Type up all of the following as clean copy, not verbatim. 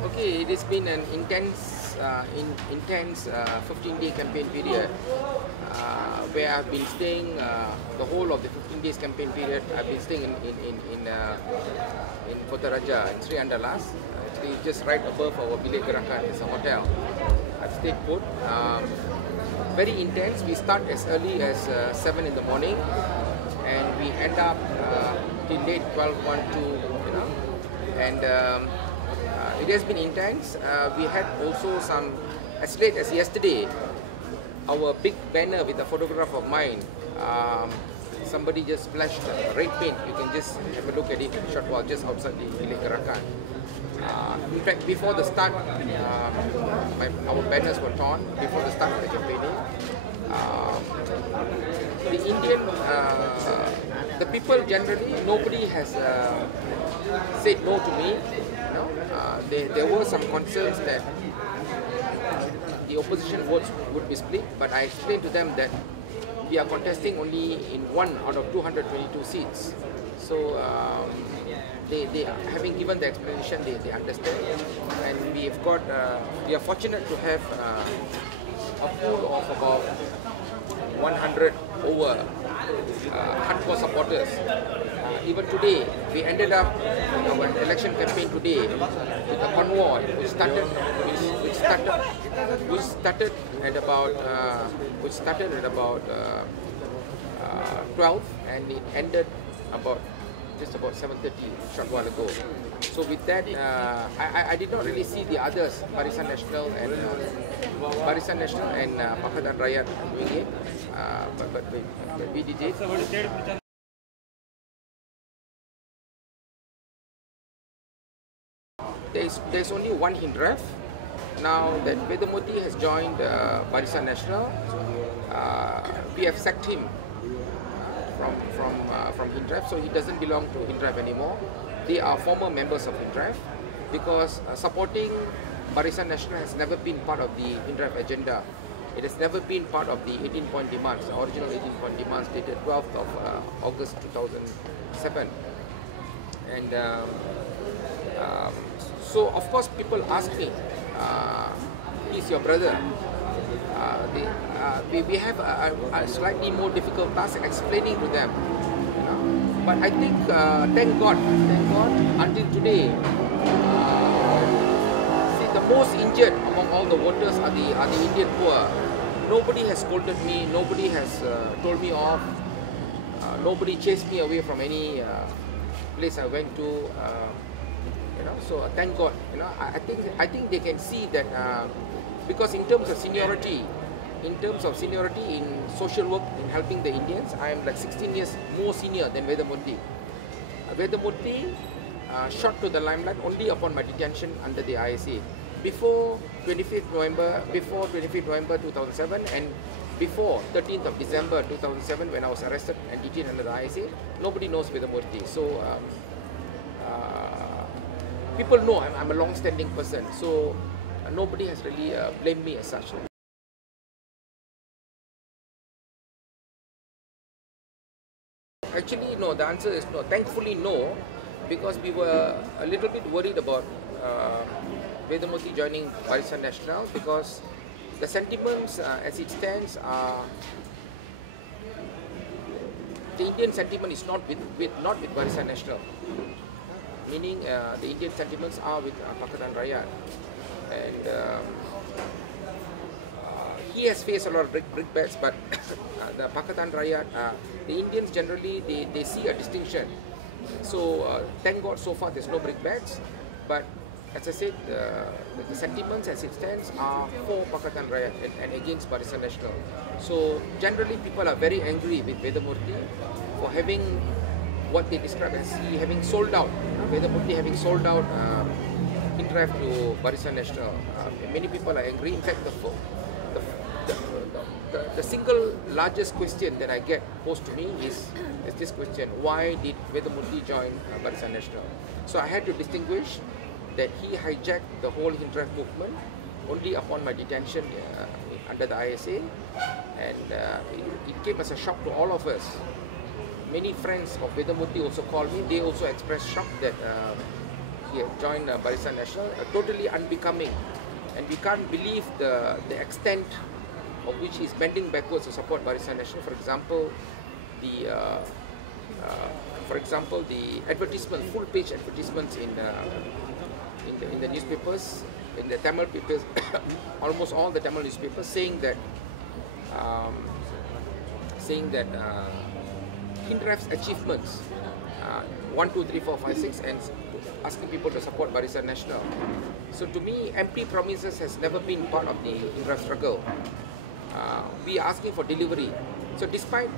Okay, it has been an intense 15-day campaign period where I've been staying the whole of the 15 days campaign period. I've been staying in Kota Raja, in Seri Andalas. Actually, just right above our Bilik Gerakan. It's a hotel. I've stayed put. Very intense. We start as early as 7 in the morning, and we end up till late 12, 1, 2, you know, and it has been intense. We had also some, as late as yesterday, our big banner with a photograph of mine. Somebody just splashed red paint. You can just have a look at it in a short while just outside the Bilik Gerakan. In fact, before the start, our banners were torn before the start of the campaigning. The Indian, the people generally, nobody has said no to me. You know, there were some concerns that the opposition votes would be split, but I explained to them that we are contesting only in 1 out of 222 seats. So they having given the explanation, they understand, and we are fortunate to have a pool of about 100 over hardcore supporters. Even today, we ended up our election campaign today with a convoy which started at about 12, and it ended just about 7:30 short while ago. So with that, I did not really see the others, Barisan Nasional and Pakatan Rakyat doing it, but we did it. There's only one Hindraf. Now that Waythamoorthy has joined Barisan Nasional, we have sacked him from Hindraf, so he doesn't belong to Hindraf anymore. They are former members of Hindraf, because supporting Barisan Nasional has never been part of the Hindraf agenda. It has never been part of the 18-point demands, the original 18-point demands dated 12th of August 2007. And so of course people ask me, he's your brother. We have a slightly more difficult task explaining to them, you know. But I think, thank God, until today, see, the most injured among all the voters are the Indian poor. Nobody has scolded me. Nobody has told me off. Nobody chased me away from any place I went to. You know, so thank God. You know, I think they can see that because in terms of seniority in social work, in helping the Indians, I am like 16 years more senior than Waythamoorthy. Waythamoorthy shot to the limelight only upon my detention under the ISA. Before 25th November 2007 and before 13th of December 2007, when I was arrested and detained under the ISA, nobody knows Waythamoorthy. So people know I'm a long-standing person, so nobody has really blamed me as such. Actually, no, the answer is no. Thankfully, no, because we were a little bit worried about Waythamoorthy joining Barisan Nasional, because the sentiments as it stands are, the Indian sentiment is not with Barisan Nasional. Meaning the Indian sentiments are with Pakatan Rakyat, and he has faced a lot of brickbats, but the Pakatan Rakyat, the Indians generally they see a distinction. So thank God so far there's no brickbats, but as I said, the sentiments as it stands are for Pakatan Rakyat and against Barisan Nasional. So generally people are very angry with Waythamoorthy for having what they describe as having sold out, Waythamoorthy having sold out Hindraf to Barisan Nasional. Many people are angry. In fact, the single largest question that I get posed to me is this question: why did Waythamoorthy join Barisan Nasional? So I had to distinguish that he hijacked the whole Hindraf movement only upon my detention under the ISA, and it came as a shock to all of us. Many friends of Waythamoorthy also called me. They also expressed shock that he had joined Barisan Nasional, totally unbecoming, and we can't believe the extent of which he's bending backwards to support Barisan Nasional. For example, the advertisement, full page advertisements in the newspapers, in the Tamil papers, almost all the Tamil newspapers, saying that Hindraf's achievements, 1, 2, 3, 4, 5, 6, and asking people to support Barisan Nasional. So to me, empty promises has never been part of the Hindraf struggle. We are asking for delivery. So despite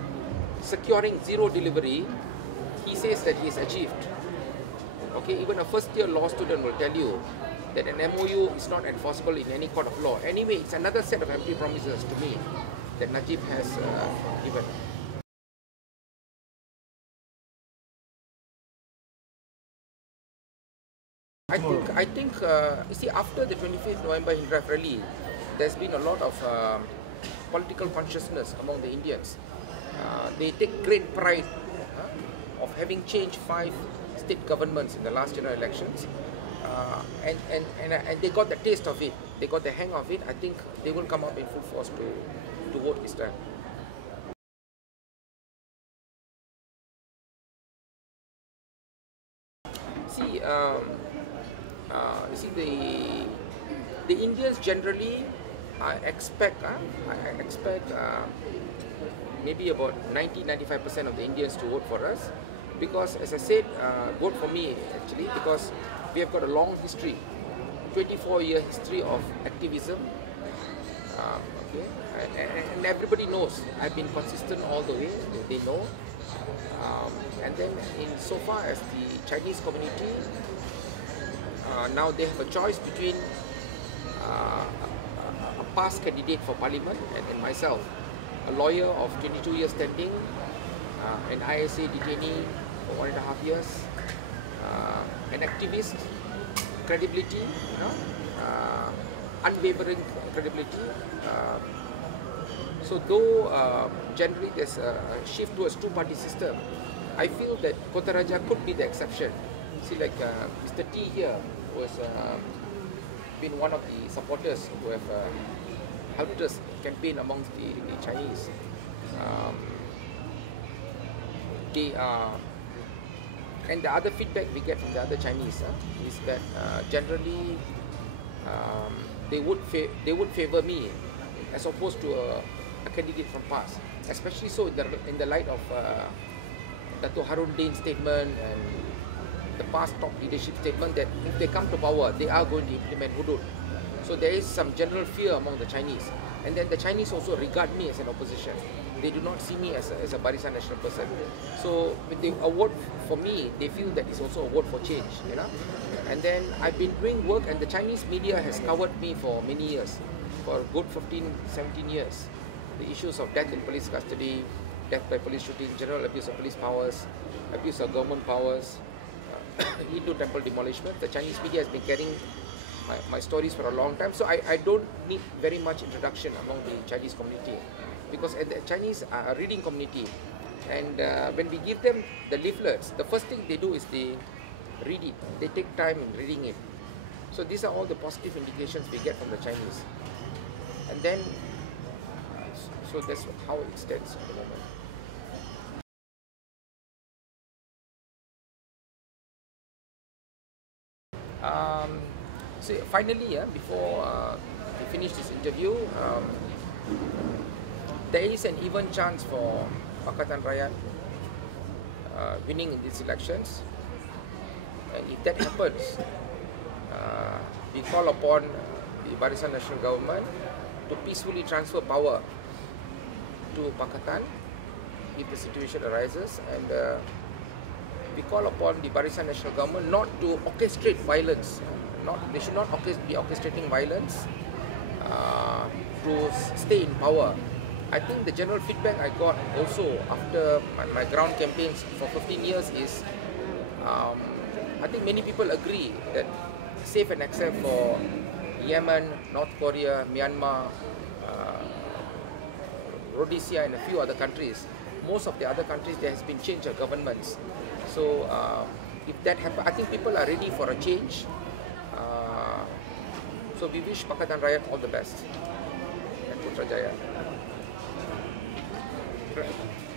securing zero delivery, he says that he has achieved. Okay, even a first-year law student will tell you that an MOU is not enforceable in any court of law. Anyway, it's another set of empty promises to me that Najib has given. I think you see, after the 25th November Hindraf rally, there's been a lot of political consciousness among the Indians. They take great pride of having changed 5 state governments in the last general elections, and they got the taste of it. They got the hang of it. I think they will come up in full force to vote this time. See, you see, the Indians generally, I expect maybe about 90-95% of the Indians to vote for us, because, as I said, vote for me actually, because we have got a long history, 24-year history of activism. Okay, and everybody knows I've been consistent all the way. They know. And then, in so far as the Chinese community, now they have a choice between a past candidate for parliament and myself, a lawyer of 22 years standing, an ISA detainee for 1.5 years, an activist, credibility, unwavering credibility. So though generally there's a shift towards two-party system, I feel that Kota Raja could be the exception. See, like Mr. T here was been one of the supporters who have helped us campaign amongst the Chinese. And the other feedback we get from the other Chinese is that generally they would favor me as opposed to a candidate from past, especially so in the light of Dato' Harun Dain's statement and the past top leadership statement that if they come to power, they are going to implement hudud. So there is some general fear among the Chinese, and then the Chinese also regard me as an opposition. They do not see me as a Barisan Nasional person. So when they award for me, they feel that it's also a vote for change, you know. And then I've been doing work, and the Chinese media has covered me for many years, for a good 15-17 years. The issues of death in police custody, death by police shooting, general abuse of police powers, abuse of government powers, Hindu temple demolishment. The Chinese media has been carrying my stories for a long time, so I don't need very much introduction among the Chinese community, because the Chinese are a reading community, and when we give them the leaflets, the first thing they do is they read it. They take time in reading it. So these are all the positive indications we get from the Chinese, and then so that's how it stands at the moment. So finally, before we finish this interview, there is an even chance for Pakatan Rakyat winning in these elections, and if that happens, we call upon the Barisan Nasional government to peacefully transfer power to Pakatan if the situation arises, and we call upon the Barisan Nasional government not to orchestrate violence. They should not be orchestrating violence to stay in power. I think the general feedback I got also after my ground campaigns for 15 years is, I think many people agree that safe and except for Yemen, North Korea, Myanmar, Rhodesia and a few other countries, most of the other countries there has been change of governments. So if that happens, I think people are ready for a change. So we wish Pakatan Rakyat all the best and Putrajaya. Right.